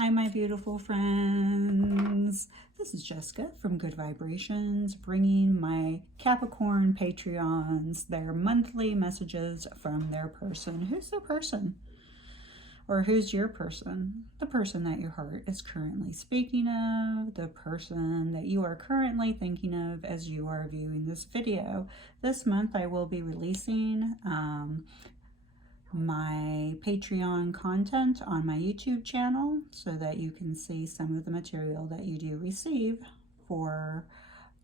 Hi, my beautiful friends. This is Jessica from Good Vibrations, bringing my Capricorn Patreons their monthly messages from their person. Who's their person? Or who's your person? The person that your heart is currently speaking of, the person that you are currently thinking of as you are viewing this video. This month I will be releasing my Patreon content on my YouTube channel so that you can see some of the material that you do receive for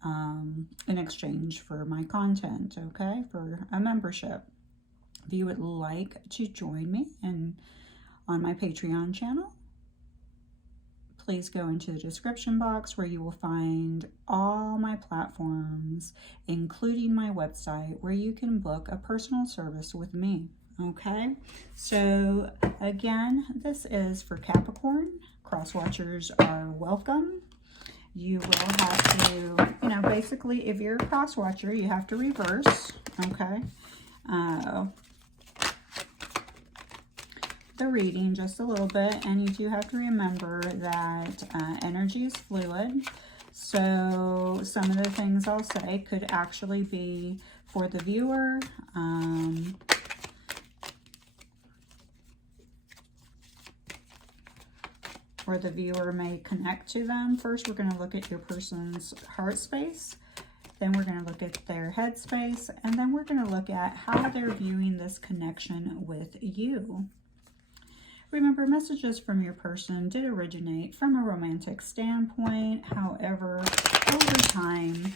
in exchange for my content, okay, for a membership. If you would like to join me on my Patreon channel, please go into the description box where you will find all my platforms, including my website, where you can book a personal service with me. Okay, so again, this is for Capricorn. Cross watchers are welcome. You will have to, basically, if you're a cross watcher, you have to reverse, okay, the reading just a little bit, and you do have to remember that energy is fluid. So some of the things I'll say could actually be for the viewer, or the viewer may connect to them. First, we're going to look at your person's heart space. Then we're going to look at their head space. And then we're going to look at how they're viewing this connection with you. Remember, messages from your person did originate from a romantic standpoint. However, over time,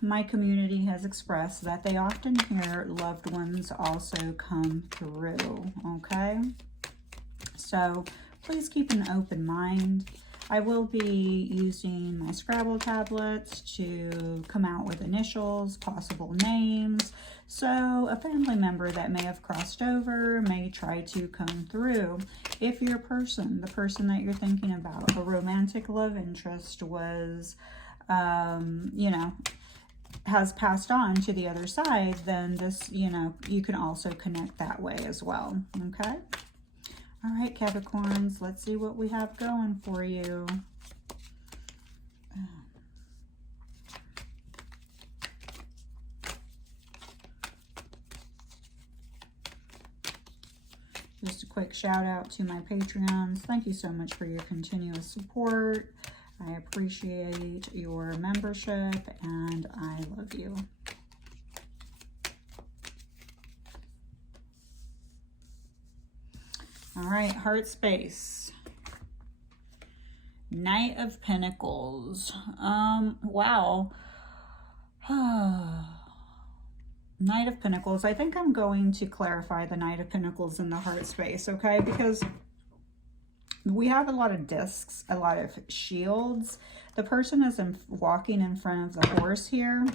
my community has expressed that they often hear loved ones also come through, okay? So please keep an open mind. I will be using my Scrabble tablets to come out with initials, possible names. So a family member that may have crossed over may try to come through. If your person, the person that you're thinking about, a romantic love interest was, has passed on to the other side, then this, you can also connect that way as well, okay? All right, Capricorns, let's see what we have going for you. Just a quick shout out to my Patreons. Thank you so much for your continuous support. I appreciate your membership and I love you. All right, heart space. Knight of Pentacles. Wow. Knight of Pentacles. I think I'm going to clarify the Knight of Pentacles in the heart space, okay? Because we have a lot of discs, a lot of shields. The person is walking in front of the horse here.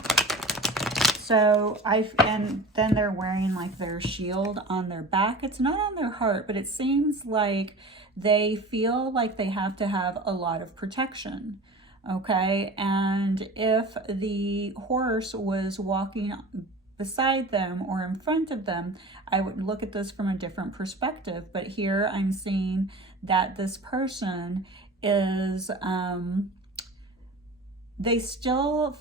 So and then they're wearing like their shield on their back. It's not on their heart, but it seems like they feel like they have to have a lot of protection. Okay. And if the horse was walking beside them or in front of them, I would look at this from a different perspective. But here I'm seeing that this person is, they still,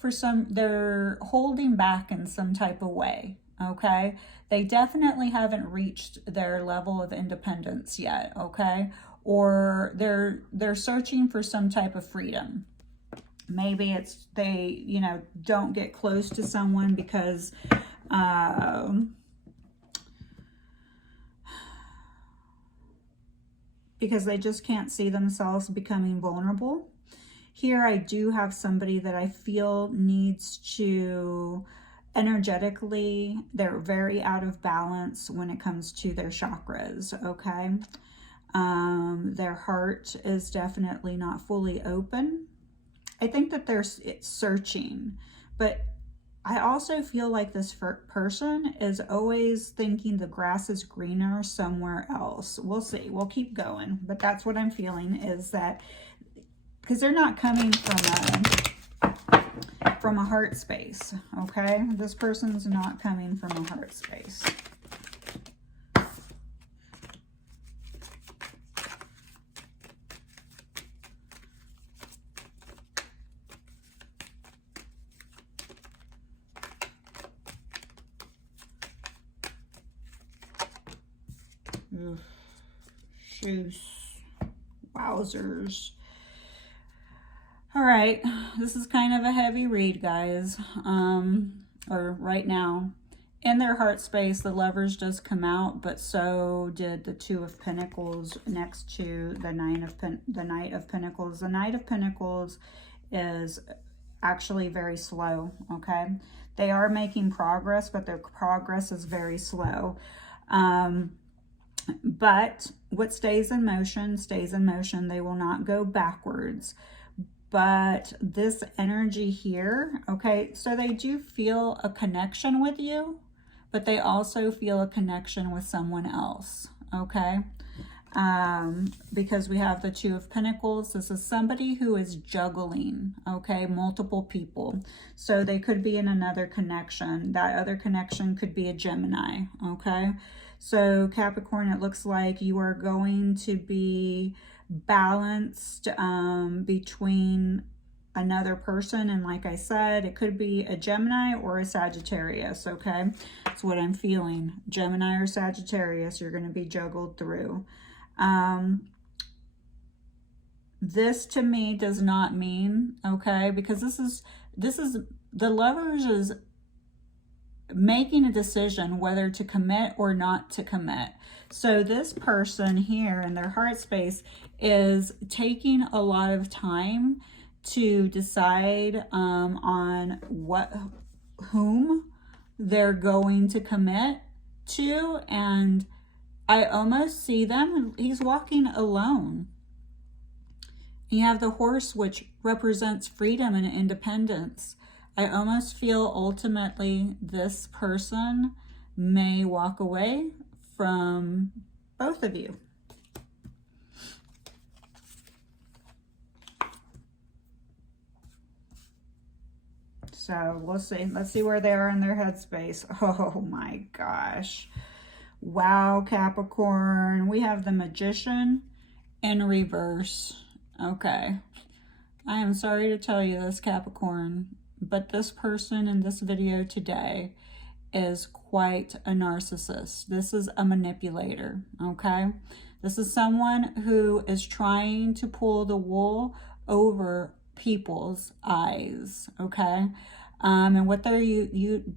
they're holding back in some type of way, okay? They definitely haven't reached their level of independence yet, okay? Or they're searching for some type of freedom. Maybe it's they, don't get close to someone because, they just can't see themselves becoming vulnerable. Here I do have somebody that I feel needs to energetically, they're very out of balance when it comes to their chakras, okay? Their heart is definitely not fully open. I think that they're searching, but I also feel like this person is always thinking the grass is greener somewhere else. We'll see. We'll keep going, but that's what I'm feeling is that because they're not coming from a heart space, okay? This person's not coming from a heart space. Shoes. Wowzers. All right, this is kind of a heavy read, guys. Or right now. In their heart space, the Lovers just come out, but so did the Two of Pentacles next to the Knight of Pentacles. The Knight of Pentacles is actually very slow, okay? They are making progress, but their progress is very slow. But what stays in motion stays in motion. They will not go backwards. But this energy here, okay, so they do feel a connection with you, but they also feel a connection with someone else, okay? Because we have the Two of Pentacles. This is somebody who is juggling, okay, multiple people. So they could be in another connection. That other connection could be a Gemini, okay? So Capricorn, it looks like you are going to be balanced between another person, and like I said, it could be a Gemini or a Sagittarius, okay? That's what I'm feeling. Gemini or Sagittarius, you're going to be juggled through. This to me does not mean, okay, because this is the Lovers is making a decision whether to commit or not to commit. So this person here in their heart space is taking a lot of time to decide on whom they're going to commit to, and I almost see them, he's walking alone. You have the Horse, which represents freedom and independence. I almost feel ultimately this person may walk away from both of you. So we'll see. Let's see where they are in their headspace. Oh my gosh. Wow, Capricorn. We have the Magician in reverse. Okay. I am sorry to tell you this, Capricorn, but this person in this video today is quite a narcissist. This is a manipulator, okay? This is someone who is trying to pull the wool over people's eyes, okay? And what they're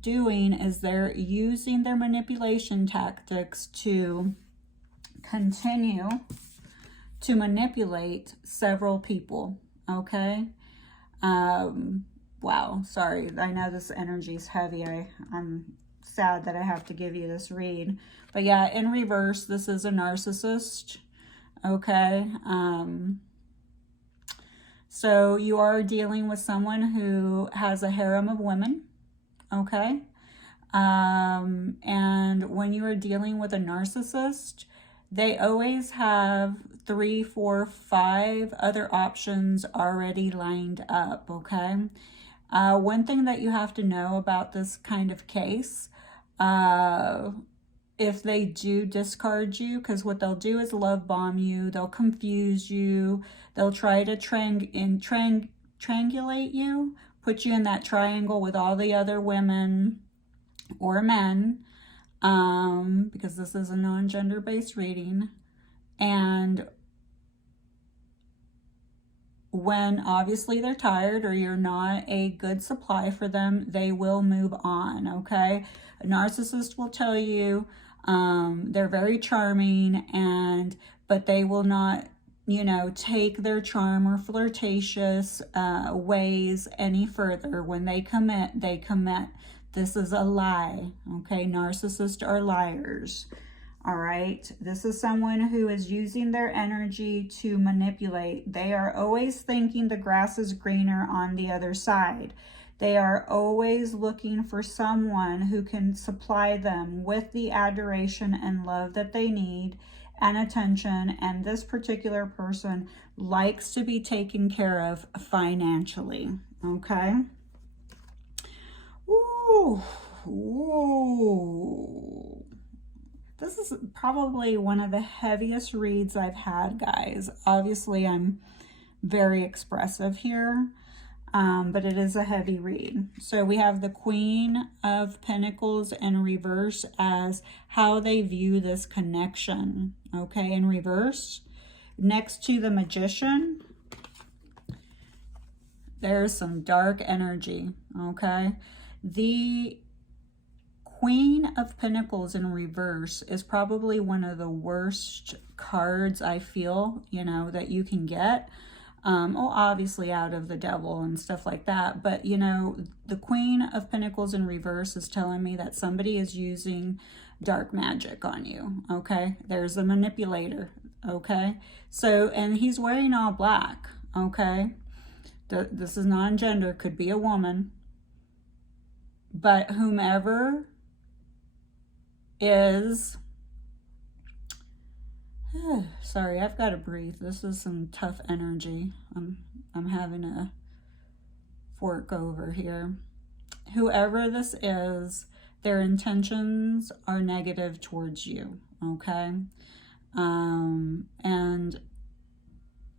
doing is they're using their manipulation tactics to continue to manipulate several people, okay? Wow, sorry. I know this energy is heavy. I'm sad that I have to give you this read. But yeah, in reverse, this is a narcissist, okay? So you are dealing with someone who has a harem of women, okay? And when you are dealing with a narcissist, they always have 3, 4, 5 other options already lined up, okay? One thing that you have to know about this kind of case, if they do discard you, because what they'll do is love bomb you, they'll confuse you, they'll try to triangulate you, put you in that triangle with all the other women or men, because this is a non-gender based reading. And when obviously they're tired or you're not a good supply for them, they will move on, okay? A narcissist will tell you they're very charming, but they will not, you know, take their charm or flirtatious ways any further. When they commit, they commit. This is a lie, okay? Narcissists are liars. All right, this is someone who is using their energy to manipulate. They are always thinking the grass is greener on the other side. They are always looking for someone who can supply them with the adoration and love that they need and attention. And this particular person likes to be taken care of financially, okay? Ooh, ooh. This is probably one of the heaviest reads I've had, guys. Obviously, I'm very expressive here, but it is a heavy read. So we have the Queen of Pentacles in reverse as how they view this connection, okay, in reverse. Next to the Magician, there's some dark energy, okay? The Queen of Pentacles in reverse is probably one of the worst cards I feel, you know, that you can get. Well, obviously out of the Devil and stuff like that. But, you know, the Queen of Pentacles in reverse is telling me that somebody is using dark magic on you, okay? There's a manipulator, okay? So, and he's wearing all black, okay? This is non-gender, could be a woman. But whomever is... Sorry, I've got to breathe. This is some tough energy. I'm having a fork over here. Whoever this is, their intentions are negative towards you, okay? And,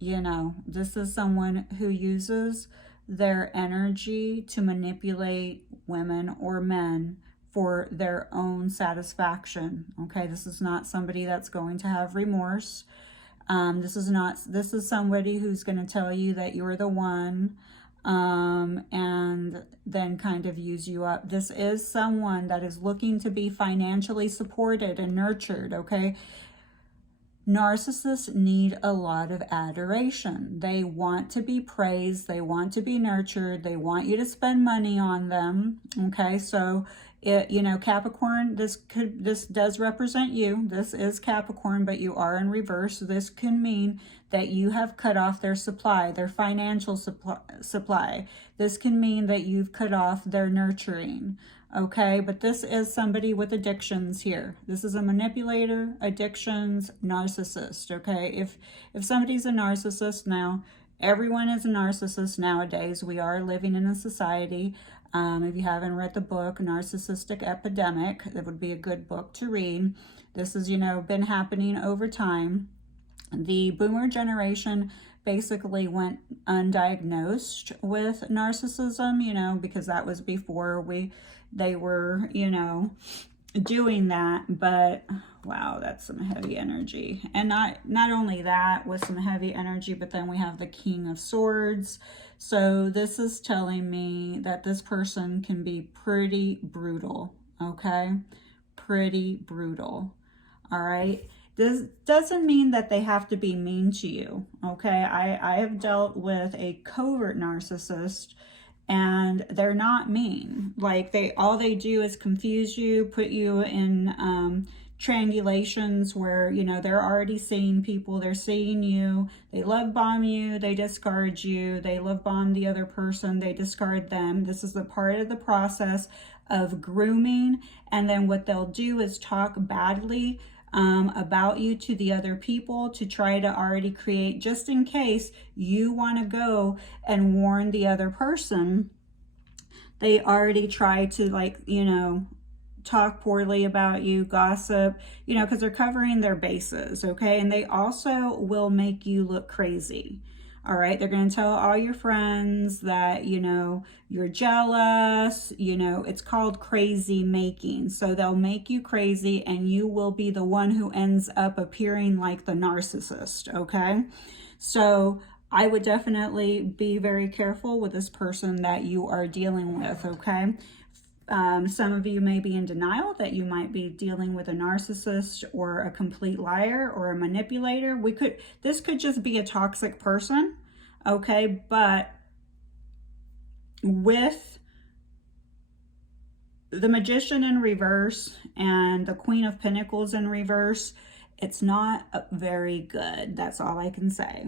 you know, this is someone who uses their energy to manipulate women or men for their own satisfaction, okay? This is not somebody that's going to have remorse. This is somebody who's going to tell you that you're the one, and then kind of use you up. This is someone that is looking to be financially supported and nurtured, okay? Narcissists need a lot of adoration. They want to be praised. They want to be nurtured. They want you to spend money on them, okay? So, you know, Capricorn, this does represent you. This is Capricorn, but you are in reverse. This can mean that you have cut off their supply, their financial supply. This can mean that you've cut off their nurturing, okay? But this is somebody with addictions here. This is a manipulator, addictions, narcissist, okay? If somebody's a narcissist now, everyone is a narcissist nowadays. We are living in a society. If you haven't read the book, Narcissistic Epidemic, that would be a good book to read. This has, you know, been happening over time. The boomer generation basically went undiagnosed with narcissism, you know, because that was before they were, you know, doing that. But wow, that's some heavy energy. And not only that, with some heavy energy, but then we have the King of Swords. So this is telling me that this person can be pretty brutal, okay? Pretty brutal, all right? This doesn't mean that they have to be mean to you, okay? I have dealt with a covert narcissist, and they're not mean. Like, all they do is confuse you, put you in triangulations where, you know, they're already seeing people, they're seeing you, they love bomb you, they discard you, they love bomb the other person, they discard them. This is the part of the process of grooming. And then what they'll do is talk badly about you to the other people to try to already create, just in case you want to go and warn the other person. They already try to, like, you know, talk poorly about you, gossip, you know, because they're covering their bases, okay? And they also will make you look crazy, all right? They're going to tell all your friends that, you know, you're jealous, you know, it's called crazy making. So they'll make you crazy, and you will be the one who ends up appearing like the narcissist, okay? So I would definitely be very careful with this person that you are dealing with, okay? Some of you may be in denial that you might be dealing with a narcissist or a complete liar or a manipulator. This could just be a toxic person, okay? But with the Magician in reverse and the Queen of Pentacles in reverse, it's not very good. That's all I can say.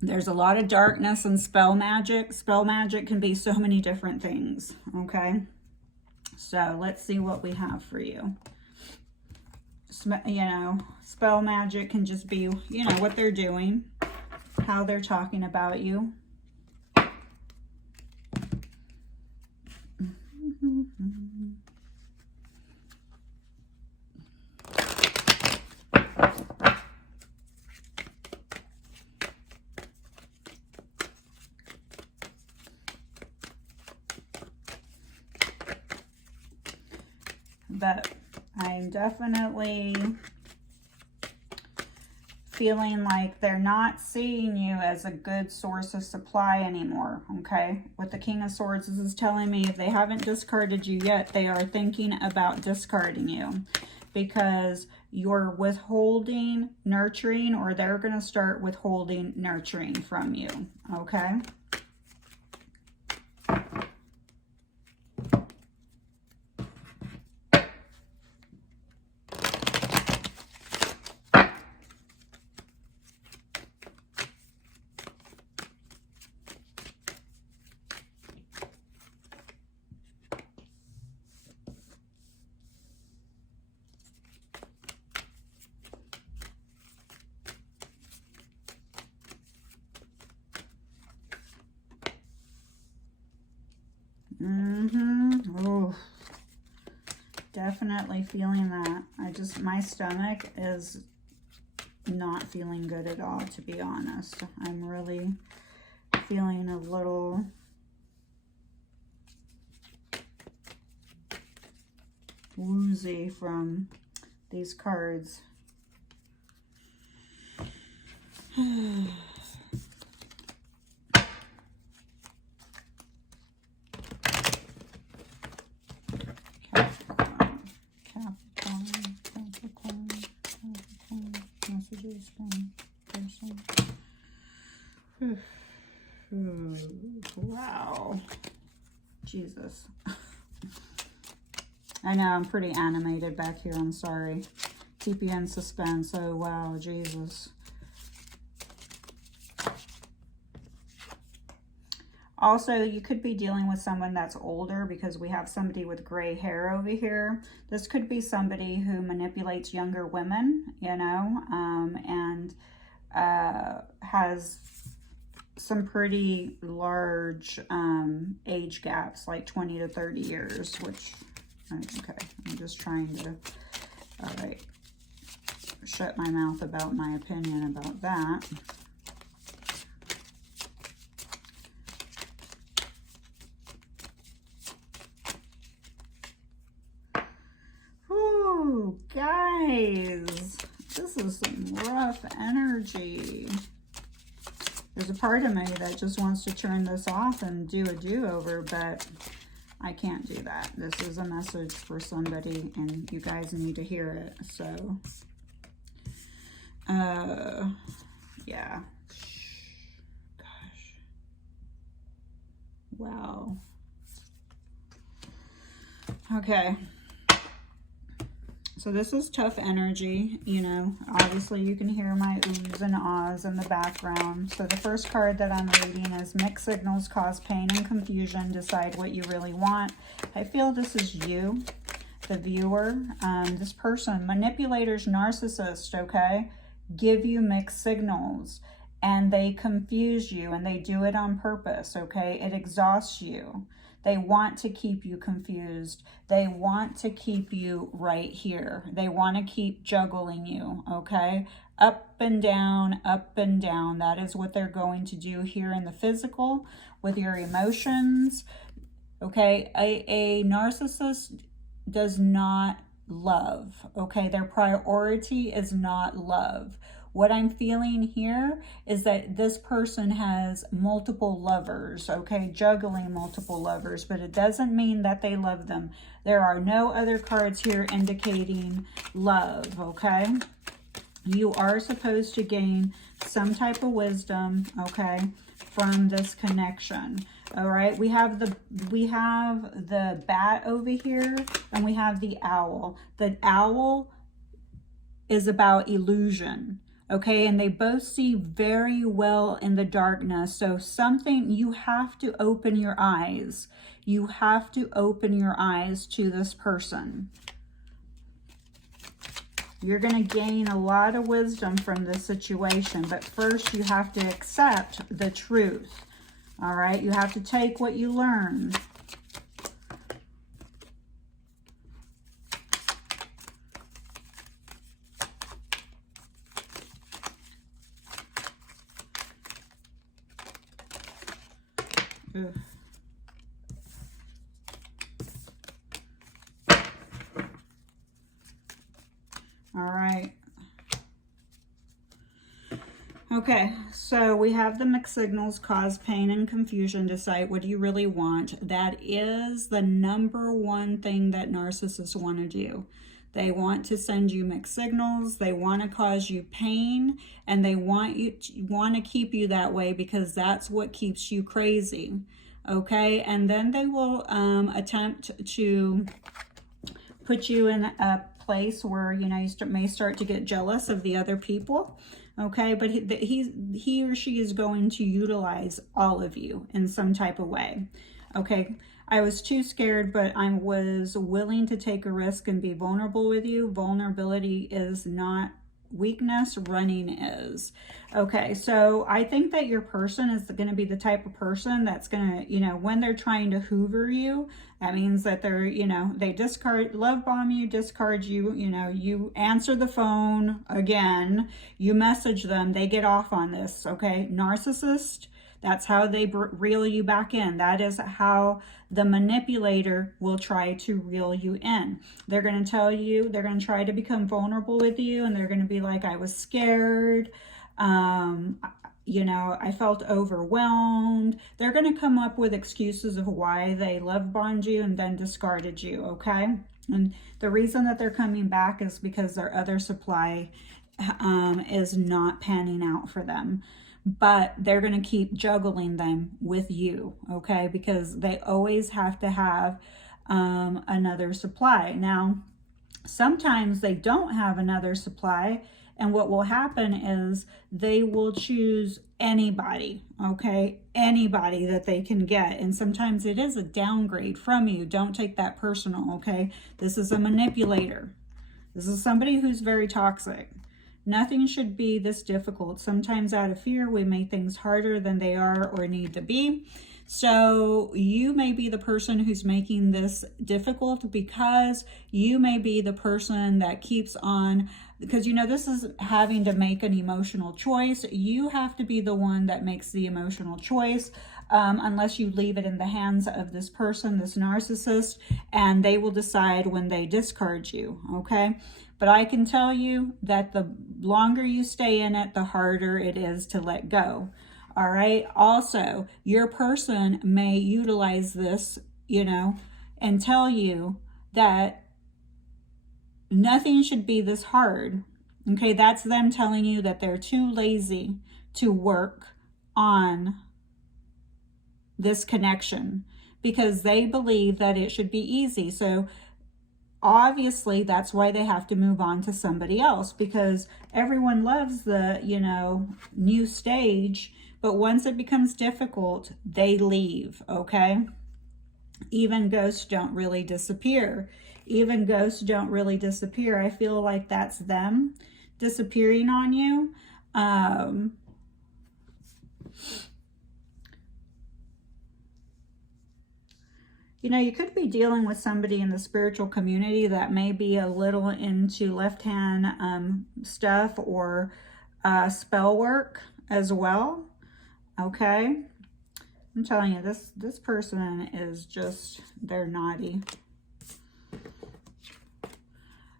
There's a lot of darkness and spell magic. Spell magic can be so many different things, okay? So let's see what we have for you. You know, spell magic can just be, you know, what they're doing, how they're talking about you. But I'm definitely feeling like they're not seeing you as a good source of supply anymore, okay? With the King of Swords, this is telling me if they haven't discarded you yet, they are thinking about discarding you because you're withholding nurturing, or they're going to start withholding nurturing from you, okay? Oh, definitely feeling that. My stomach is not feeling good at all, to be honest. I'm really feeling a little woozy from these cards. Capricorn, messages from person. Wow. Jesus. I know, I'm pretty animated back here. I'm sorry. Keep you in suspense. Oh, wow. Jesus. Also, you could be dealing with someone that's older because we have somebody with gray hair over here. This could be somebody who manipulates younger women, you know, and has some pretty large age gaps, like 20 to 30 years, which, okay, I'm just trying to, all right, shut my mouth about my opinion about that. Ooh, guys, this is some rough energy. There's a part of me that just wants to turn this off and do a do-over, but I can't do that. This is a message for somebody, and you guys need to hear it. So, yeah. Gosh. Wow. Okay. So this is tough energy, you know. Obviously, you can hear my oohs and ahs in the background. So the first card that I'm reading is mixed signals cause pain and confusion. Decide what you really want. I feel this is you, the viewer. This person, manipulators, narcissist, okay, give you mixed signals. And they confuse you, and they do it on purpose, okay? It exhausts you. They want to keep you confused. They want to keep you right here. They want to keep juggling you, okay? Up and down, up and down. That is what they're going to do here in the physical with your emotions, okay? A narcissist does not love, okay? Their priority is not love. What I'm feeling here is that this person has multiple lovers, okay? Juggling multiple lovers, but it doesn't mean that they love them. There are no other cards here indicating love, okay? You are supposed to gain some type of wisdom, okay, from this connection. All right, we have the bat over here, and we have the owl. The owl is about illusion. Okay, and they both see very well in the darkness. So something, you have to open your eyes. You have to open your eyes to this person. You're going to gain a lot of wisdom from this situation, but first you have to accept the truth. All right, you have to take what you learn. Ugh. All right. Okay, so we have the mixed signals, cause pain and confusion, decide what you really want. That is the number one thing that narcissists want to do. They want to send you mixed signals, they want to cause you pain, and they want to keep you that way because that's what keeps you crazy. Okay, and then they will attempt to put you in a place where, you know, you may start to get jealous of the other people. Okay, but he or she is going to utilize all of you in some type of way. Okay, I was too scared, but I was willing to take a risk and be vulnerable with you. Vulnerability is not weakness, running is. Okay, so I think that your person is going to be the type of person that's going to, you know, when they're trying to hoover you, that means that they're, you know, they love bomb you, discard you, you know, you answer the phone again, you message them, they get off on this. Okay, narcissist, that's how they reel you back in. That is how the manipulator will try to reel you in. They're going to tell you, they're going to try to become vulnerable with you, and they're going to be like, I was scared. You know, I felt overwhelmed. They're going to come up with excuses of why they love bombed you and then discarded you, okay? And the reason that they're coming back is because their other supply is not panning out for them. But they're going to keep juggling them with you, okay? Because they always have to have another supply. Now, sometimes they don't have another supply, and what will happen is they will choose anybody, okay? Anybody that they can get. And sometimes it is a downgrade from you. Don't take that personal, okay? This is a manipulator. This is somebody who's very toxic. Nothing should be this difficult. Sometimes out of fear, we make things harder than they are or need to be. So you may be the person who's making this difficult because you may be the person that keeps on, because you know, this is having to make an emotional choice. You have to be the one that makes the emotional choice. Unless you leave it in the hands of this person, this narcissist, and they will decide when they discard you, okay? But I can tell you that the longer you stay in it, the harder it is to let go, all right? Also, your person may utilize this, you know, and tell you that nothing should be this hard, okay? That's them telling you that they're too lazy to work on this connection because they believe that it should be easy. So obviously that's why they have to move on to somebody else, because everyone loves the, you know, new stage, but once it becomes difficult, they leave, okay? Even ghosts don't really disappear. Even ghosts don't really disappear. I feel like that's them disappearing on you. You know, you could be dealing with somebody in the spiritual community that may be a little into left-hand stuff or spell work as well, okay? I'm telling you, this person is just, they're naughty.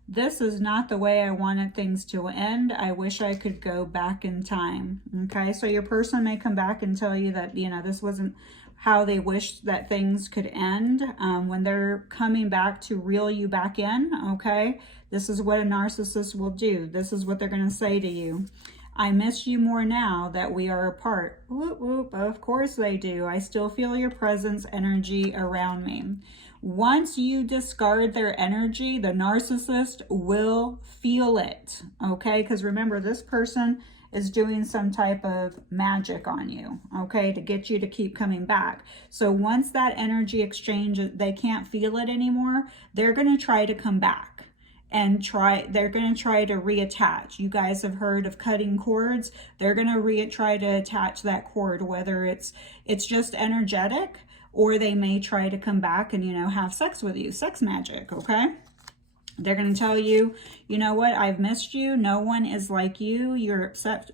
This is not the way I wanted things to end. I wish I could go back in time, okay? So your person may come back and tell you that, you know, this wasn't how they wish that things could end. When they're coming back to reel you back in, okay? This is what a narcissist will do. This is what they're going to say to you. I miss you more now that we are apart. Whoop, whoop. Of course they do. I still feel your presence, energy around me. Once you discard their energy, the narcissist will feel it, okay? Because remember, this person is doing some type of magic on you, okay, to get you to keep coming back. So once that energy exchange, they can't feel it anymore, they're going to try to come back and they're going to try to reattach. You guys have heard of cutting cords. They're going to try to attach that cord, whether it's just energetic, or they may try to come back and, you know, have sex with you, sex magic, okay? They're going to tell you, you know what, I've missed you. No one is like you. You're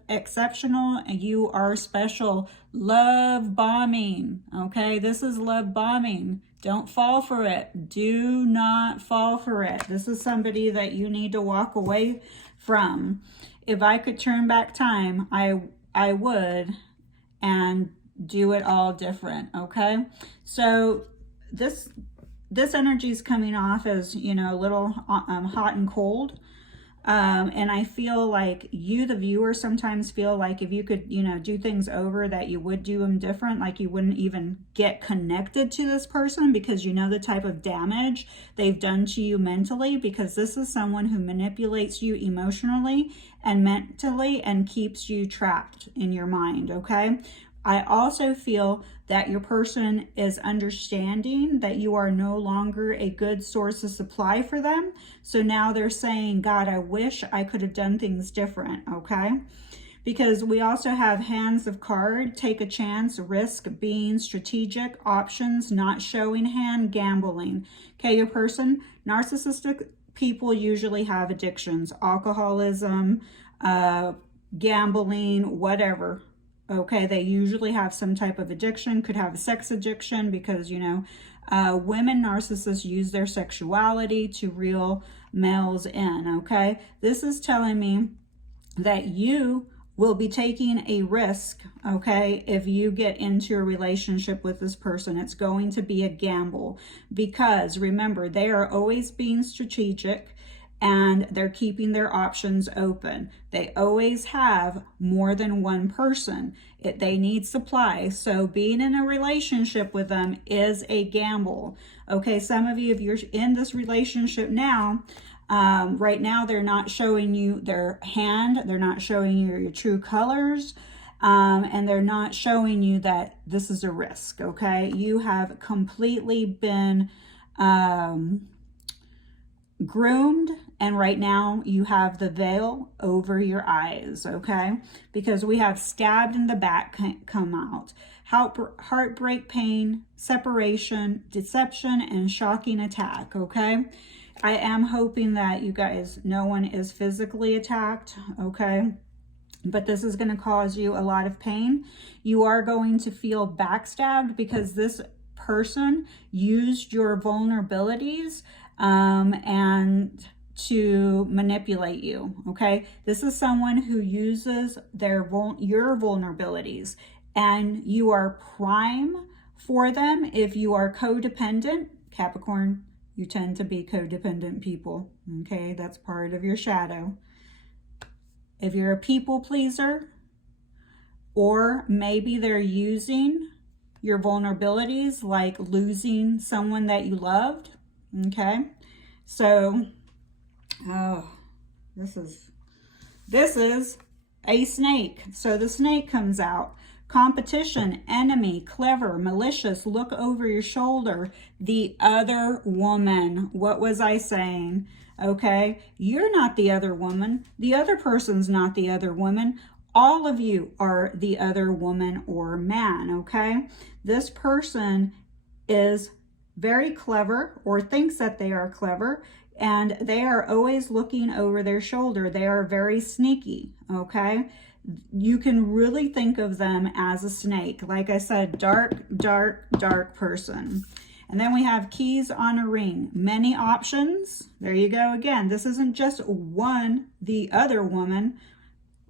exceptional and you are special. Love bombing. Okay, this is love bombing. Don't fall for it. Do not fall for it. This is somebody that you need to walk away from. If I could turn back time, I would, and do it all different. Okay, so this energy is coming off as, you know, a little hot and cold. And I feel like you, the viewer, sometimes feel like if you could, you know, do things over, that you would do them different. Like you wouldn't even get connected to this person because you know the type of damage they've done to you mentally, because this is someone who manipulates you emotionally and mentally and keeps you trapped in your mind, okay? I also feel that your person is understanding that you are no longer a good source of supply for them. So now they're saying, God, I wish I could have done things different, okay? Because we also have hands of card, take a chance, risk, being strategic, options, not showing hand, gambling. Okay, your person, narcissistic people usually have addictions, alcoholism, gambling, whatever. Okay, they usually have some type of addiction, could have a sex addiction, because, you know, women narcissists use their sexuality to reel males in, okay? This is telling me that you will be taking a risk, okay, if you get into a relationship with this person. It's going to be a gamble, because remember, they are always being strategic and they're keeping their options open. They always have more than one person. They need supply. So being in a relationship with them is a gamble. Okay, some of you, if you're in this relationship now, right now they're not showing you their hand. They're not showing you your true colors. And they're not showing you that this is a risk, okay? You have completely been groomed, and right now you have the veil over your eyes, okay? Because we have stabbed in the back come out. Heartbreak, pain, separation, deception, and shocking attack, okay? I am hoping that you guys, no one is physically attacked, okay? But this is going to cause you a lot of pain. You are going to feel backstabbed because this person used your vulnerabilities and to manipulate you, okay? This is someone who uses your vulnerabilities, and you are prime for them. If you are codependent, Capricorn, you tend to be codependent people, okay? That's part of your shadow. If you're a people pleaser, or maybe they're using your vulnerabilities, like losing someone that you loved, okay? So, oh, this is a snake. So the snake comes out. Competition, enemy, clever, malicious, look over your shoulder. The other woman. What was I saying? Okay, you're not the other woman. The other person's not the other woman. All of you are the other woman or man, okay? This person is very clever, or thinks that they are clever, and they are always looking over their shoulder. They are very sneaky, okay? You can really think of them as a snake. Like I said, dark, dark, dark person. And then we have keys on a ring. Many options. There you go again. This isn't just one, the other woman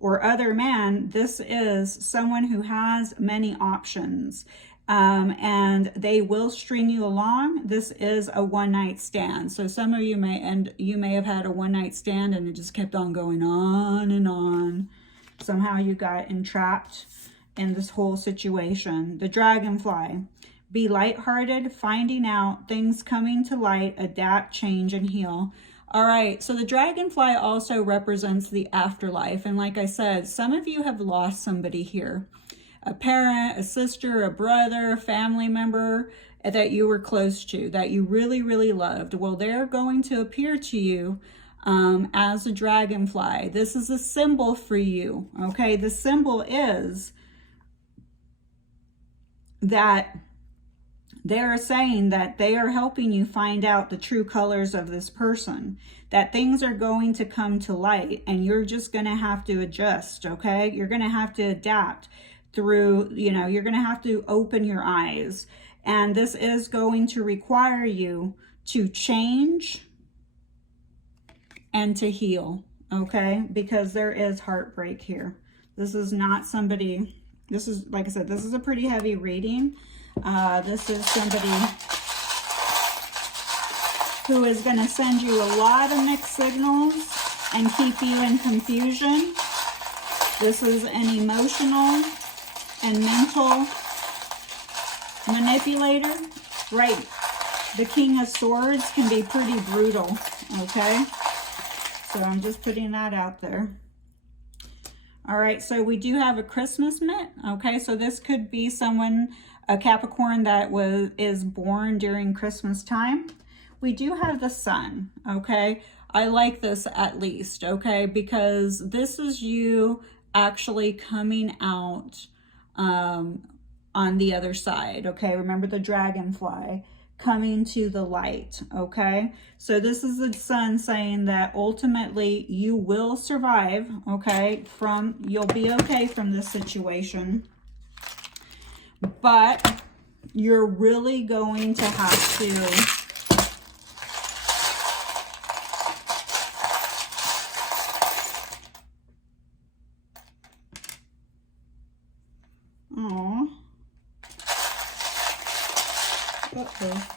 or other man. This is someone who has many options. And they will string you along. This is a one-night stand. So some of you may have had a one-night stand and it just kept on going on and on. Somehow you got entrapped in this whole situation. The dragonfly. Be lighthearted, finding out, things coming to light, adapt, change, and heal. All right, so the dragonfly also represents the afterlife. And like I said, some of you have lost somebody here. A parent, a sister, a brother, a family member that you were close to, that you really, really loved. Well, they're going to appear to you as a dragonfly. This is a symbol for you, okay? The symbol is that They are saying that they are helping you find out the true colors of this person, that things are going to come to light and you're just going to have to adjust, okay? You're going to have to adapt through, you're going to have to open your eyes. And this is going to require you to change and to heal, okay? Because there is heartbreak here. This is not somebody, this is, like I said, this is a pretty heavy reading. This is somebody who is going to send you a lot of mixed signals and keep you in confusion. This is an emotional and mental manipulator. Right. The King of Swords can be pretty brutal, okay? So I'm just putting that out there. All right, so we do have a Christmas mitt, okay? So this could be someone, a Capricorn that is born during Christmas time. We do have the Sun, okay? I like this at least, okay? Because this is you actually coming out on the other side, okay? Remember the dragonfly coming to the light, okay? So this is the Sun saying that ultimately you will survive, okay? You'll be okay from this situation, but you're really going to have to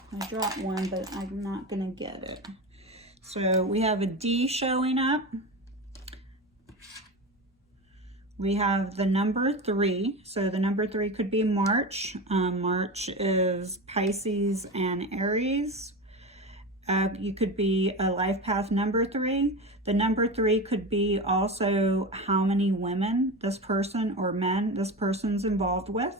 I dropped one, but I'm not going to get it. So we have a D showing up. We have the number 3. So the number 3 could be March. March is Pisces and Aries. You could be a life path number 3. The number 3 could be also how many women this person or men this person's involved with.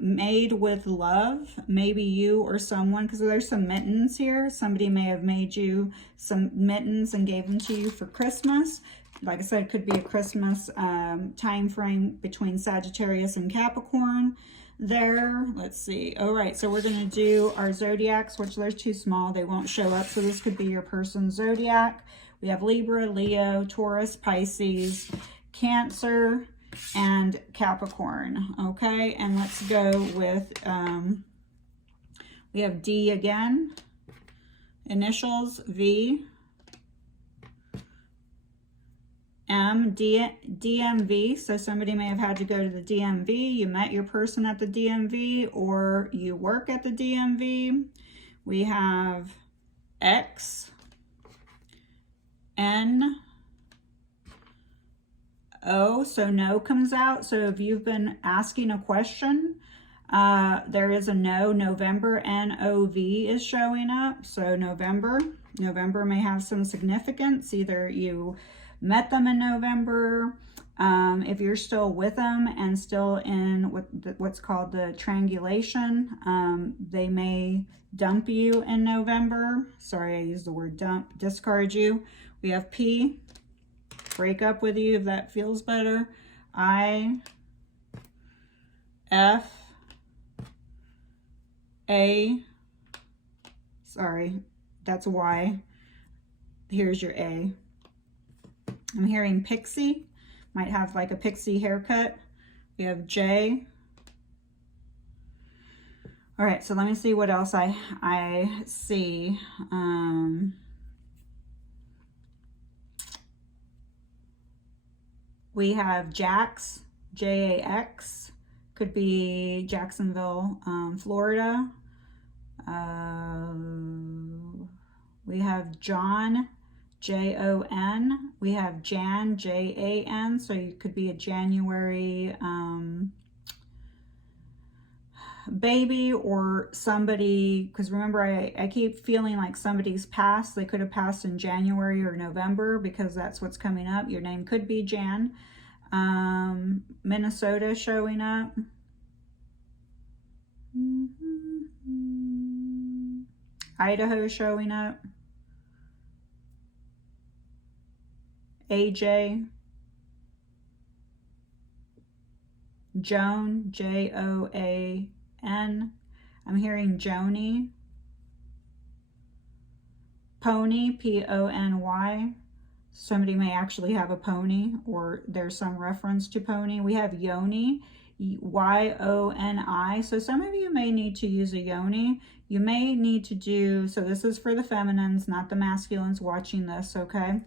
Made with love, maybe you or someone, because there's some mittens here. Somebody may have made you some mittens and gave them to you for Christmas. Like I said, it could be a Christmas time frame between Sagittarius and Capricorn there. Let's see. All right, so we're going to do our zodiacs, which they're too small. They won't show up. So this could be your person's zodiac. We have Libra, Leo, Taurus, Pisces, Cancer, and Capricorn. Okay, and let's go with, we have D again, initials, V, M, DMV. So somebody may have had to go to the DMV. You met your person at the DMV, or you work at the DMV. We have X, N, O, so no comes out. So if you've been asking a question, there is a no. November, N-O-V is showing up. So November may have some significance. Either you met them in November, if you're still with them and still in what's called the triangulation, they may dump you in November. Sorry, I used the word dump. Discard you. We have P, break up with you if that feels better. I, F, A, sorry, that's Y. Here's your A. I'm hearing pixie, might have like a pixie haircut. We have J. All right, so let me see what else I see. We have Jax, J-A-X, could be Jacksonville, Florida. We have John, J-O-N. We have Jan, J-A-N, so you could be a January baby or somebody, because remember I keep feeling like somebody's passed. They could have passed in January or November, because that's what's coming up. Your name could be Jan. Minnesota showing up. Idaho showing up. AJ. Joan, Joan. I'm hearing Joni. Pony, Pony. Somebody may actually have a pony, or there's some reference to pony. We have Yoni, Yoni. So some of you may need to use a yoni. You may need to do, so this is for the feminines, not the masculines watching this, okay?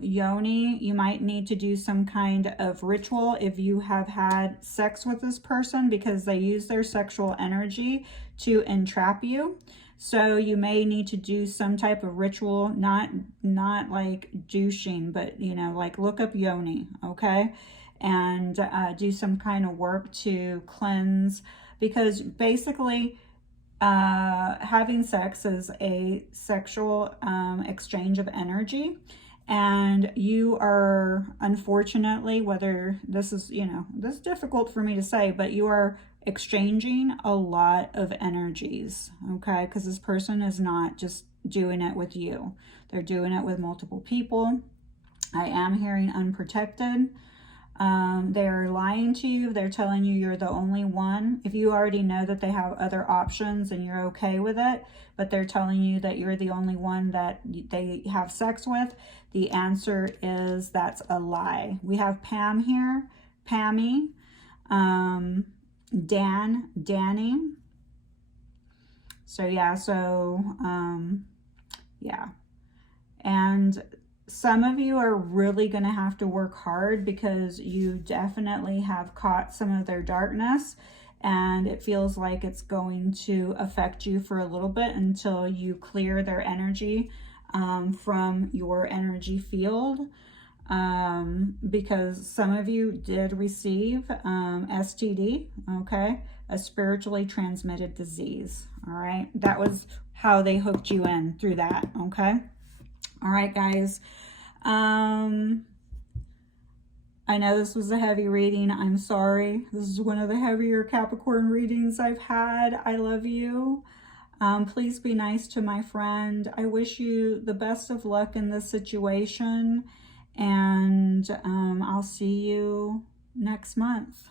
Yoni, you might need to do some kind of ritual if you have had sex with this person, because they use their sexual energy to entrap you. So you may need to do some type of ritual, not like douching, but you know, like look up Yoni, okay? And do some kind of work to cleanse, because basically having sex is a sexual exchange of energy. And you are, unfortunately, whether this is, you know, this is difficult for me to say, but you are exchanging a lot of energies, okay? Because this person is not just doing it with you. They're doing it with multiple people. I am hearing unprotected. They're lying to you. They're telling you you're the only one. If you already know that they have other options and you're okay with it, but they're telling you that you're the only one that they have sex with, the answer is that's a lie. We have Pam here, Pammy, Danny. So yeah, yeah. And some of you are really going to have to work hard, because you definitely have caught some of their darkness, and it feels like it's going to affect you for a little bit until you clear their energy from your energy field, because some of you did receive STD, okay, a spiritually transmitted disease. All right, that was how they hooked you in through that, okay? All right, guys. I know this was a heavy reading. I'm sorry. This is one of the heavier Capricorn readings I've had. I love you. Please be nice to my friend. I wish you the best of luck in this situation. And I'll see you next month.